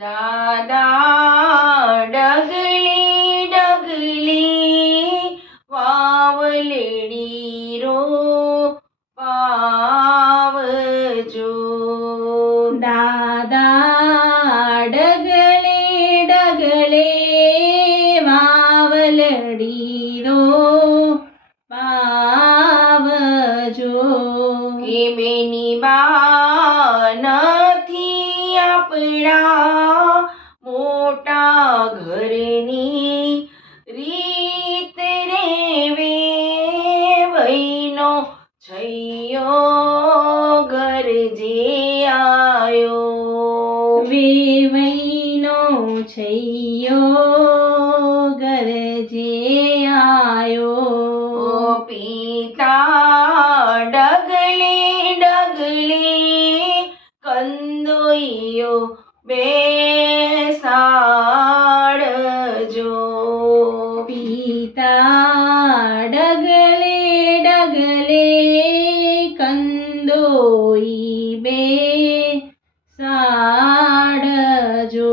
દાદા ડગલી ડગલી વાવલડી રો પાવજો. દાદા ડગલે ડગલે વાવલડી રો પાવજો. કે બેની બા નથી આપણા મોટા ઘરની રીત રે વેવઈનો છૈયો ઘર જે આયો. વેવઈનો છૈયો ઘર જે આયો. પિતા ડગલે ડગલે કંદોઈયો બેસાડજો. પિતા ડગલે ડગલે કંદોઈ બેસાડજો.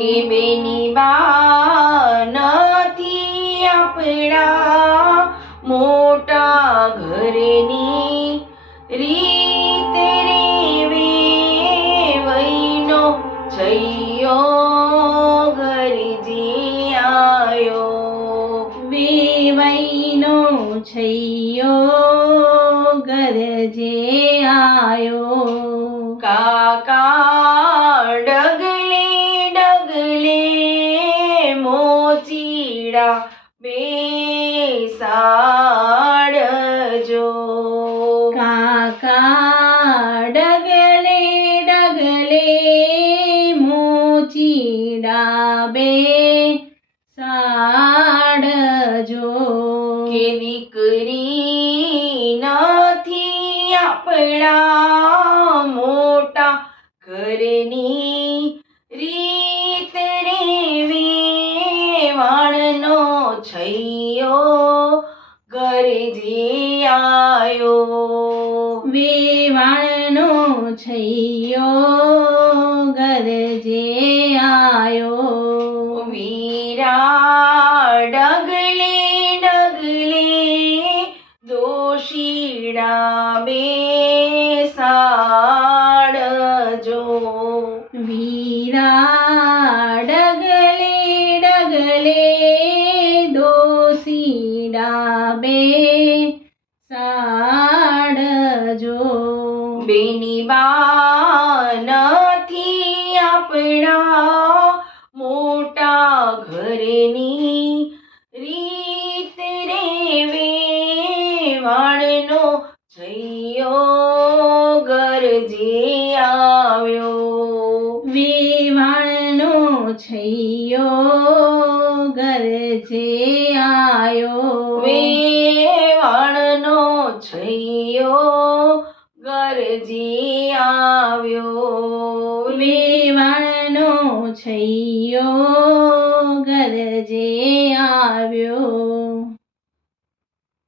કે બેની બા નથી આપણા મોટા ઘરની રીત રે વેવઈનો છૈયો ઘર જે આયો. વેવઈનો છૈયો ઘર જે આયો. કાકા ડગલે ડગલે મોચીડા બેસાડજો. કાકા ડગલે ડગલે મોચીડા બેસાડજો. કે દીકરી નથી આપણા મોટા ઘરની રીત રે વેવાણનો છૈયો ઘર જે આયો. વેવાણનો છૈયો ઘર જે આયો. વીરા ડગલે ડગલે દોશીડા બેસાડજો. વીરા ડગલે ડગલે દોશીડા બેસાડજો. બેની બા નથી આપણા મોટા ઘરની રીત રે વેવાણનો છૈયો ઘર જે આવ્યો. વેવાણનો છૈયો ઘર જે આયો. વેવાણનો છૈયો ઘર જે આવ્યો.